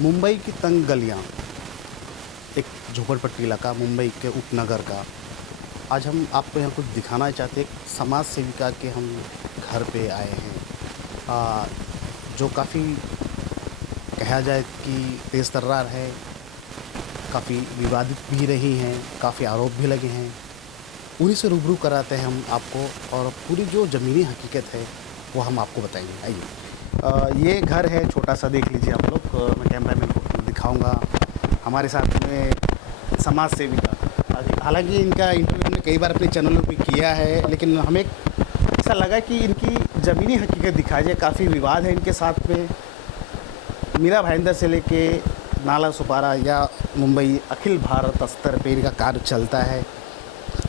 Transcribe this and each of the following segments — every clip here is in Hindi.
मुंबई की तंग गलियाँ, एक झोपड़पट्टी इलाका मुंबई के उपनगर का। आज हम आपको यहाँ कुछ दिखाना चाहते हैं। एक समाज सेविका के हम घर पे आए हैं, जो काफ़ी कहा जाए कि तेज़ तर्रार है, काफ़ी विवादित भी रही हैं, काफ़ी आरोप भी लगे हैं। उन्हीं से रूबरू कराते हैं हम आपको, और पूरी जो ज़मीनी हकीकत है वो हम आपको बताएंगे। आइए, ये घर है, छोटा सा देख लीजिए आप लोग। मैं कैमरा मैन को दिखाऊंगा। हमारे साथ में समाज सेविका, हालांकि इनका इंटरव्यू हमने कई बार अपने चैनलों पे किया है, लेकिन हमें ऐसा लगा कि इनकी ज़मीनी हकीकत दिखाई जाए। काफ़ी विवाद है इनके साथ में। मीरा भाईंदर से लेके नाला सुपारा या मुंबई अखिल भारत स्तर पे इनका कार्य चलता है।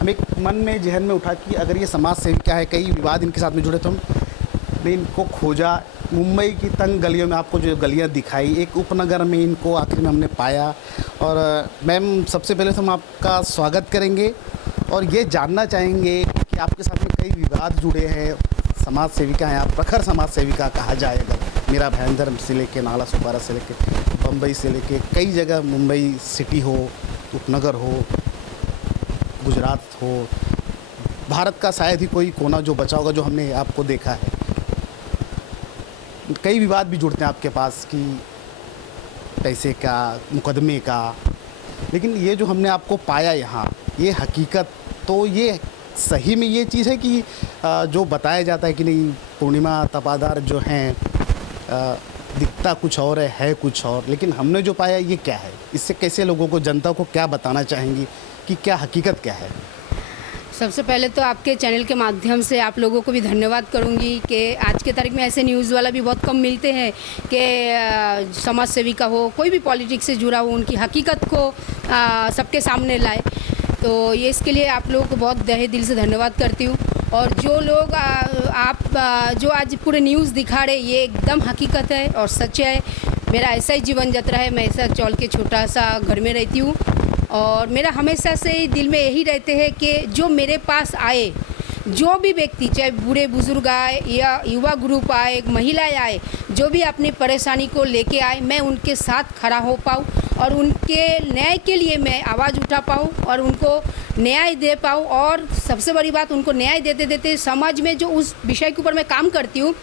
हम एक मन में जहन में उठा कि अगर ये समाज सेविका है, कई विवाद इनके साथ में जुड़े, तो हमने इनको खोजा। मुंबई की तंग गलियों में आपको जो गलियां दिखाई, एक उपनगर में इनको आखिर में हमने पाया। और मैम, सबसे पहले तो हम आपका स्वागत करेंगे और ये जानना चाहेंगे कि आपके साथ में कई विवाद जुड़े हैं। समाज सेविका हैं आप, प्रखर समाज सेविका कहा जाए अगर। मीरा भाईंदर से लेके नाला सुपारा से लेके बम्बई से लेके कई जगह, मुंबई सिटी हो, उपनगर हो, गुजरात हो, भारत का शायद ही कोई कोना जो बचा होगा जो हमने आपको देखा है। कई विवाद भी जुड़ते हैं आपके पास कि पैसे का, मुकदमे का, लेकिन ये जो हमने आपको पाया यहाँ, ये हकीकत, तो ये सही में ये चीज़ है कि जो बताया जाता है कि नहीं, पूर्णिमा तपादार जो हैं दिखता कुछ और है कुछ और, लेकिन हमने जो पाया ये क्या है? इससे कैसे लोगों को, जनता को क्या बताना चाहेंगी कि क्या हकीकत क्या है? सबसे पहले तो आपके चैनल के माध्यम से आप लोगों को भी धन्यवाद करूंगी कि आज के तारीख में ऐसे न्यूज़ वाला भी बहुत कम मिलते हैं कि समाज सेविका हो, कोई भी पॉलिटिक्स से जुड़ा हो, उनकी हकीकत को सबके सामने लाए। तो ये इसके लिए आप लोगों को बहुत तहे दिल से धन्यवाद करती हूँ। और जो लोग आप जो आज पूरे न्यूज़ दिखा रहे, ये एकदम हकीकत है और सच है। मेरा ऐसा ही जीवन यात्रा है। मैं ऐसा चौल के छोटा सा घर में रहती हूँ और मेरा हमेशा से दिल में यही रहते हैं कि जो मेरे पास आए, जो भी व्यक्ति, चाहे बूढ़े बुजुर्ग आए या युवा ग्रुप आए, महिलाएं आए, जो भी अपनी परेशानी को लेके आए, मैं उनके साथ खड़ा हो पाऊँ और उनके न्याय के लिए मैं आवाज़ उठा पाऊँ और उनको न्याय दे पाऊँ। और सबसे बड़ी बात, उनको न्याय देते देते समाज में जो उस विषय के ऊपर मैं काम करती हूँ,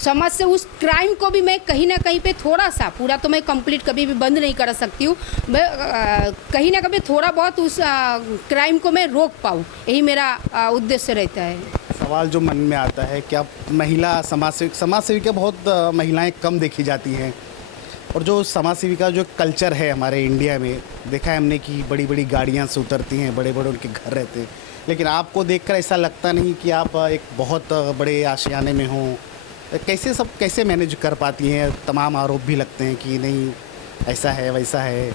समाज से उस क्राइम को भी मैं कहीं ना कहीं पे थोड़ा सा, पूरा तो मैं कंप्लीट कभी भी बंद नहीं कर सकती हूँ, मैं कहीं ना कहीं थोड़ा बहुत उस क्राइम को मैं रोक पाऊँ, यही मेरा उद्देश्य रहता है। सवाल जो मन में आता है कि आप महिला समाज सेविका बहुत महिलाएं कम देखी जाती हैं, और जो समाज सेविका जो कल्चर है हमारे इंडिया में, देखा है हमने कि बड़ी बड़ी गाड़ियाँ से उतरती हैं, बड़े बड़े उनके घर रहते हैं, लेकिन आपको देखकर ऐसा लगता नहीं कि आप एक बहुत बड़े आशियाने में हों। कैसे मैनेज कर पाती हैं? तमाम आरोप भी लगते हैं कि नहीं, ऐसा है वैसा है।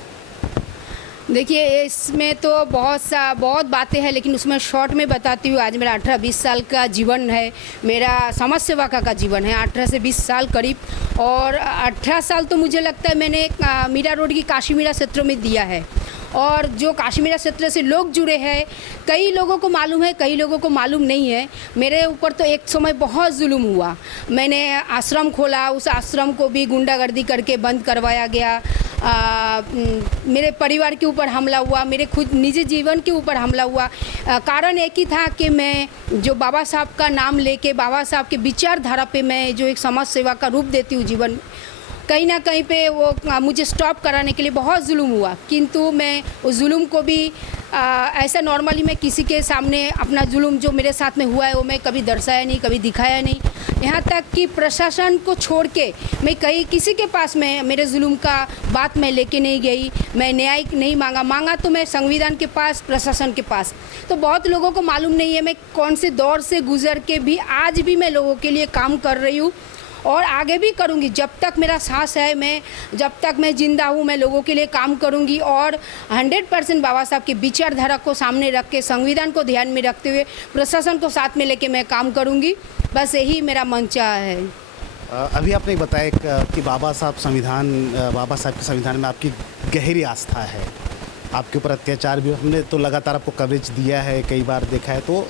देखिए, इसमें तो बहुत बातें हैं, लेकिन उसमें शॉर्ट में बताती हूँ। आज मेरा 18-20 साल का जीवन है, मेरा समाज सेवा का जीवन है, 18 से 20 साल करीब। और 18 साल तो मुझे लगता है मैंने मीरा रोड की काशी मीरा क्षेत्र में दिया है। और जो काशी मीरा क्षेत्र से लोग जुड़े हैं, कई लोगों को मालूम है, कई लोगों को मालूम नहीं है। मेरे ऊपर तो एक समय बहुत जुल्म हुआ। मैंने आश्रम खोला, उस आश्रम को भी गुंडागर्दी करके बंद करवाया गया। मेरे परिवार के ऊपर हमला हुआ, मेरे खुद निजी जीवन के ऊपर हमला हुआ। कारण एक ही था कि मैं जो बाबा साहब का नाम लेके, बाबा साहब के विचारधारा पे मैं जो एक समाज सेवा का रूप देती हूँ जीवन, कहीं ना कहीं पे वो मुझे स्टॉप कराने के लिए बहुत जुल्म हुआ। किंतु मैं उस जुल्म को भी ऐसा नॉर्मली मैं किसी के सामने अपना जुल्म जो मेरे साथ में हुआ है वो मैं कभी दर्शाया नहीं, कभी दिखाया नहीं। यहाँ तक कि प्रशासन को छोड़ के मैं कहीं किसी के पास में मेरे जुल्म का बात मैं लेके नहीं गई। मैं न्याय नहीं मांगा तो मैं संविधान के पास, प्रशासन के पास। तो बहुत लोगों को मालूम नहीं है मैं कौन से दौर से गुजर के भी आज भी मैं लोगों के लिए काम कर रही हूँ और आगे भी करूंगी। जब तक मेरा सांस है, मैं जब तक मैं जिंदा हूँ, मैं लोगों के लिए काम करूंगी और 100% बाबा साहब की विचारधारा को सामने रख के, संविधान को ध्यान में रखते हुए, प्रशासन को साथ में लेके मैं काम करूंगी। बस यही मेरा मंशा है। अभी आपने बताया कि बाबा साहब के संविधान में आपकी गहरी आस्था है। आपके ऊपर अत्याचार भी, हमने तो लगातार आपको कवरेज दिया है, कई बार देखा है, तो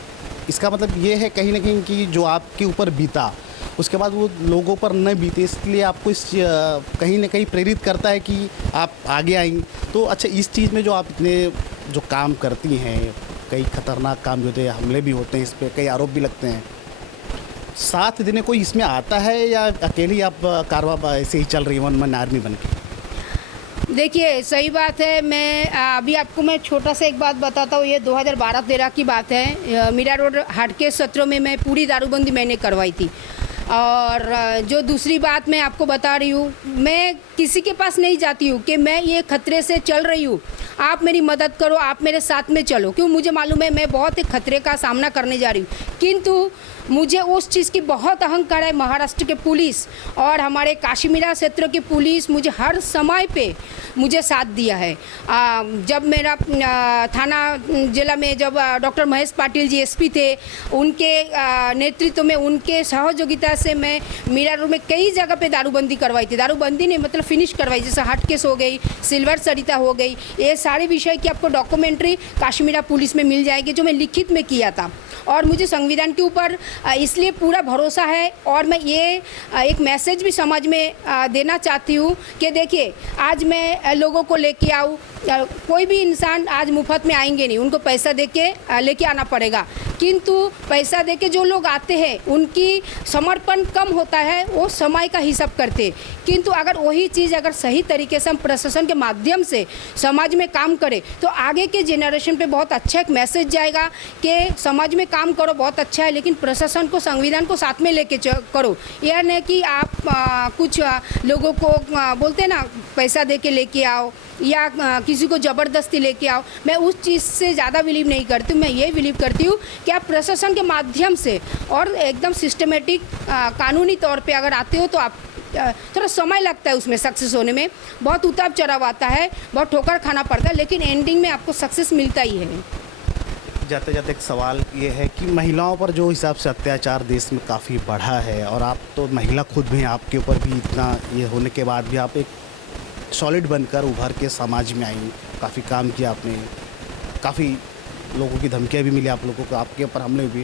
इसका मतलब ये है कहीं ना कहीं कि जो आपके ऊपर बीता उसके बाद वो लोगों पर न बीते, इसलिए आपको कहीं ना कहीं प्रेरित करता है कि आप आगे आएंगी। तो अच्छा, इस चीज़ में जो आप इतने जो काम करती हैं, कई खतरनाक काम भी होते हैं, हमले भी होते हैं, इस पर कई आरोप भी लगते हैं, साथ देने कोई इसमें आता है या अकेली आप कारवा ऐसे ही चल रही है वन मैन आर्मी बन के? देखिए, सही बात है। मैं अभी आपको मैं छोटा सा एक बात बताता हूँ। ये 2012-13 की बात है। मीरा रोड हाट के सत्रों में मैं पूरी दारूबंदी मैंने करवाई थी। और जो दूसरी बात मैं आपको बता रही हूँ, मैं किसी के पास नहीं जाती हूँ कि मैं ये खतरे से चल रही हूँ, आप मेरी मदद करो, आप मेरे साथ में चलो। क्यों? मुझे मालूम है मैं बहुत एक खतरे का सामना करने जा रही हूँ, किंतु मुझे उस चीज़ की बहुत अहंकार है। महाराष्ट्र के पुलिस और हमारे काश्मीरा क्षेत्र की पुलिस मुझे हर समय पे मुझे साथ दिया है। जब मेरा थाना जिला में जब डॉक्टर महेश पाटिल जी एसपी थे, उनके नेतृत्व में, उनके सहयोगिता से मैं मीरा रोड में कई जगह पे दारूबंदी करवाई थी। दारूबंदी नहीं, मतलब फिनिश करवाई, जैसे हट केस हो गई, सिल्वर सरिता हो गई। ये सारे विषय की आपको डॉक्यूमेंट्री काश्मीरा पुलिस में मिल जाएगी, जो मैं लिखित में किया था। और मुझे संविधान के ऊपर इसलिए पूरा भरोसा है। और मैं ये एक मैसेज भी समाज में देना चाहती हूँ कि देखिए, आज मैं लोगों को लेके आऊँ, कोई भी इंसान आज मुफ्त में आएंगे नहीं, उनको पैसा दे के लेके आना पड़ेगा। किंतु पैसा दे के जो लोग आते हैं उनकी समर्पण कम होता है, वो समय का हिसाब करते। किंतु अगर वही चीज़ अगर सही तरीके से हम प्रशासन के माध्यम से समाज में काम करें तो आगे के जेनरेशन पे बहुत अच्छा एक मैसेज जाएगा कि समाज में काम करो, बहुत अच्छा है, लेकिन प्रशासन को, संविधान को साथ में लेके करो। यह नहीं कि आप कुछ लोगों को बोलते हैं ना, पैसा दे के लेके आओ या किसी को ज़बरदस्ती लेके आओ। मैं उस चीज़ से ज़्यादा बिलीव नहीं करती हूँ। मैं ये बिलीव करती हूँ कि आप प्रशासन के माध्यम से और एकदम सिस्टमेटिक कानूनी तौर पे अगर आते हो तो आप थोड़ा समय लगता है उसमें सक्सेस होने में, बहुत उतार चढ़ाव आता है, बहुत ठोकर खाना पड़ता है, लेकिन एंडिंग में आपको सक्सेस मिलता ही है। जाते जाते एक सवाल ये है कि महिलाओं पर जो हिसाब से अत्याचार देश में काफ़ी बढ़ा है, और आप तो महिला खुद भी हैं, आपके ऊपर भी इतना ये होने के बाद भी आप एक सॉलिड बनकर उभर के समाज में आई, काफ़ी काम किया आपने, काफ़ी लोगों की धमकियाँ भी मिली आप लोगों को, आपके ऊपर हमले भी।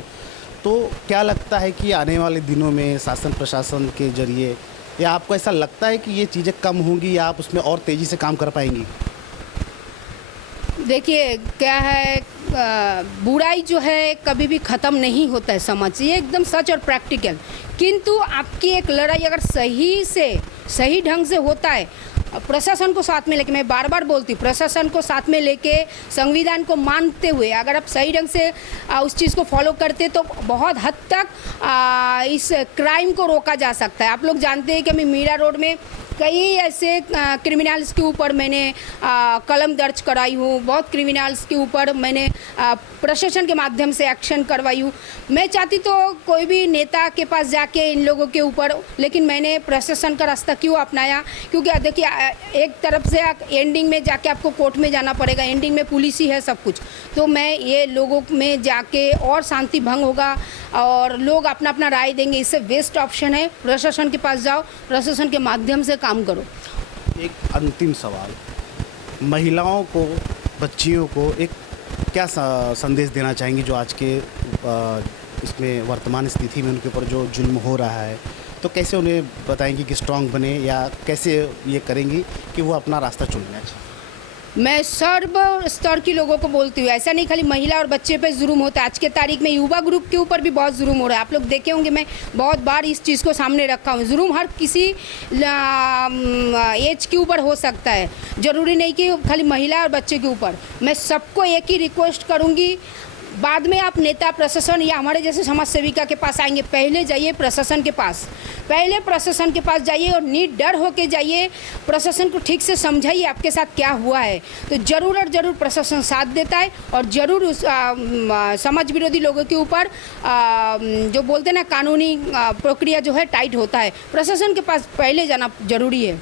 तो क्या लगता है कि आने वाले दिनों में शासन प्रशासन के जरिए, या आपको ऐसा लगता है कि ये चीज़ें कम होंगी या आप उसमें और तेज़ी से काम कर पाएंगी? देखिए, क्या है, बुराई जो है कभी भी ख़त्म नहीं होता है समाज से, ये एकदम सच और प्रैक्टिकल। किंतु आपकी एक लड़ाई अगर सही ढंग से होता है, प्रशासन को साथ में लेके, मैं बार बार बोलती हूँ, प्रशासन को साथ में लेके, संविधान को मानते हुए अगर आप सही ढंग से उस चीज़ को फॉलो करते तो बहुत हद तक इस क्राइम को रोका जा सकता है। आप लोग जानते हैं कि मैं मीरा रोड में कई ऐसे क्रिमिनल्स के ऊपर मैंने कलम दर्ज कराई हूँ, बहुत क्रिमिनल्स के ऊपर मैंने प्रशासन के माध्यम से एक्शन करवाई हूँ। मैं चाहती तो कोई भी नेता के पास जाके इन लोगों के ऊपर, लेकिन मैंने प्रशासन का रास्ता क्यों अपनाया? क्योंकि देखिए, एक तरफ से एंडिंग में जाके आपको कोर्ट में जाना पड़ेगा, एंडिंग में पुलिस ही है सब कुछ। तो मैं ये लोगों में जाके और शांति भंग होगा और लोग अपना अपना राय देंगे, इससे बेस्ट ऑप्शन है प्रशासन के पास जाओ, प्रशासन के माध्यम से काम करो। एक अंतिम सवाल, महिलाओं को, बच्चियों को एक क्या संदेश देना चाहेंगी जो आज के इसमें वर्तमान स्थिति में उनके ऊपर जो जुल्म हो रहा है, तो कैसे उन्हें बताएंगी कि स्ट्रांग बने, या कैसे ये करेंगी कि वो अपना रास्ता चुनना चाहिए? मैं सर्व स्तर के लोगों को बोलती हूँ, ऐसा नहीं खाली महिला और बच्चे पे जुल्म होता है। आज के तारीख में युवा ग्रुप के ऊपर भी बहुत जुल्म हो रहा है। आप लोग देखे होंगे, मैं बहुत बार इस चीज़ को सामने रखा हूँ। जुल्म हर किसी एज के ऊपर हो सकता है, ज़रूरी नहीं कि खाली महिला और बच्चे के ऊपर। मैं सबको एक ही रिक्वेस्ट करूँगी, बाद में आप नेता, प्रशासन या हमारे जैसे समाज सेविका के पास आएंगे, पहले जाइए प्रशासन के पास, पहले प्रशासन के पास जाइए और निडर होके जाइए, प्रशासन को ठीक से समझाइए आपके साथ क्या हुआ है। तो ज़रूर और ज़रूर प्रशासन साथ देता है, और ज़रूर उस समाज विरोधी लोगों के ऊपर जो बोलते हैं ना, कानूनी प्रक्रिया जो है टाइट होता है। प्रशासन के पास पहले जाना ज़रूरी है।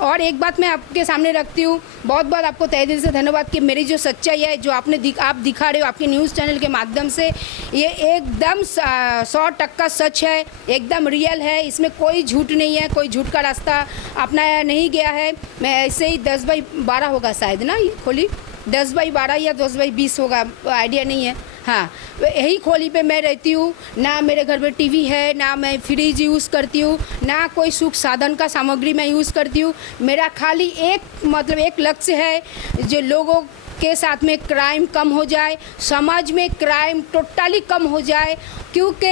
और एक बात मैं आपके सामने रखती हूँ, बहुत बहुत आपको तहे दिल से धन्यवाद कि मेरी जो सच्चाई है, जो आपने आप दिखा रहे हो आपके न्यूज़ चैनल के माध्यम से, ये एकदम 100% सच है, एकदम रियल है। इसमें कोई झूठ नहीं है, कोई झूठ का रास्ता अपनाया नहीं गया है। मैं ऐसे ही 10/12 होगा शायद ना, ये खोली 10/12 या 10/20 होगा, आइडिया नहीं है। हाँ, यही खोली पे मैं रहती हूँ। ना मेरे घर में टीवी है, ना मैं फ्रिज यूज़ करती हूँ, ना कोई सुख साधन का सामग्री मैं यूज़ करती हूँ। मेरा खाली एक लक्ष्य है, जो लोगों के साथ में क्राइम कम हो जाए, समाज में क्राइम टोटली कम हो जाए। क्योंकि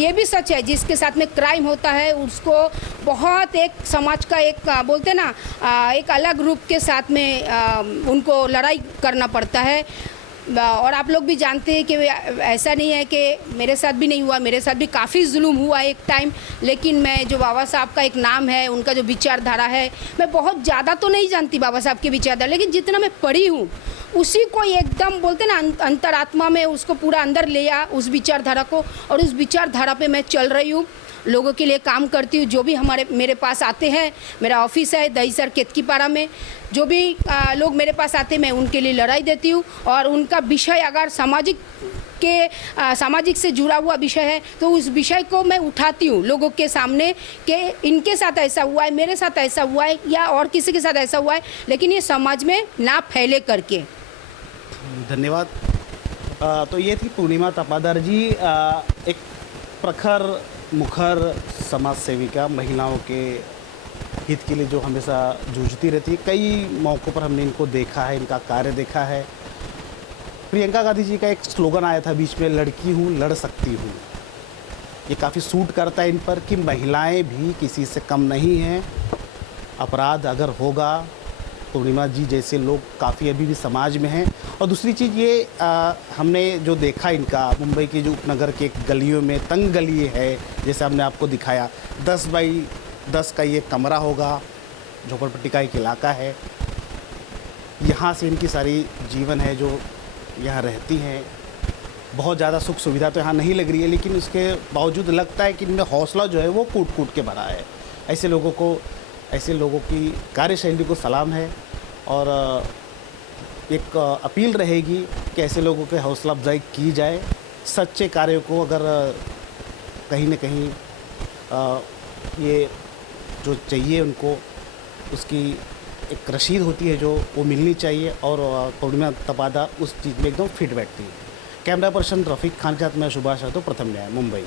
ये भी सच है, जिसके साथ में क्राइम होता है उसको बहुत एक समाज का एक बोलते ना एक अलग रूप के साथ में उनको लड़ाई करना पड़ता है। और आप लोग भी जानते हैं कि ऐसा नहीं है कि मेरे साथ भी नहीं हुआ, मेरे साथ भी काफ़ी जुल्म हुआ एक टाइम। लेकिन मैं जो बाबा साहब का एक नाम है, उनका जो विचारधारा है, मैं बहुत ज़्यादा तो नहीं जानती बाबा साहब की विचारधारा, लेकिन जितना मैं पढ़ी हूँ उसी को एकदम बोलते ना अंतरात्मा में उसको पूरा अंदर ले आ उस विचारधारा को, और उस विचारधारा पे मैं चल रही हूँ। लोगों के लिए काम करती हूँ। जो भी मेरे पास आते हैं, मेरा ऑफिस है दहीसर केतकीपारा में, जो भी लोग मेरे पास आते हैं मैं उनके लिए लड़ाई देती हूँ। और उनका विषय अगर सामाजिक से जुड़ा हुआ विषय है तो उस विषय को मैं उठाती हूँ लोगों के सामने कि इनके साथ ऐसा हुआ है, मेरे साथ ऐसा हुआ है, या और किसी के साथ ऐसा हुआ है, लेकिन ये समाज में ना फैले करके। धन्यवाद। तो ये थी पूर्णिमा तपादार जी, एक प्रखर मुखर समाज सेविका, महिलाओं के हित के लिए जो हमेशा जूझती रहती है। कई मौक़ों पर हमने इनको देखा है, इनका कार्य देखा है। प्रियंका गांधी जी का एक स्लोगन आया था बीच में, लड़की हूँ लड़ सकती हूँ। ये काफ़ी सूट करता है इन पर कि महिलाएं भी किसी से कम नहीं हैं। अपराध अगर होगा, पूर्णिमा जी जैसे लोग काफ़ी अभी भी समाज में हैं। और दूसरी चीज़ ये हमने जो देखा इनका, मुंबई की जो उपनगर के गलियों में तंग गली है, जैसे हमने आपको दिखाया, 10 बाई 10 का ये कमरा होगा, झोपड़पट्टी का एक इलाका है। यहाँ से इनकी सारी जीवन है जो यहाँ रहती हैं। बहुत ज़्यादा सुख सुविधा तो यहाँ नहीं लग रही है, लेकिन उसके बावजूद लगता है कि इनमें हौसला जो है वो कूट कूट के भरा है। ऐसे लोगों की कार्यशैली को सलाम है। और एक अपील रहेगी कि ऐसे लोगों के हौसला अफजाई की जाए। सच्चे कार्यों को अगर कहीं न कहीं ये जो चाहिए उनको, उसकी एक रसीद होती है जो वो मिलनी चाहिए। और पूर्णिमा तपादार उस चीज़ में एकदम फिट बैठती है। कैमरा पर्सन रफ़ीक खान के साथ मैं सुभाष यादव, प्रथम न्याय, मुंबई।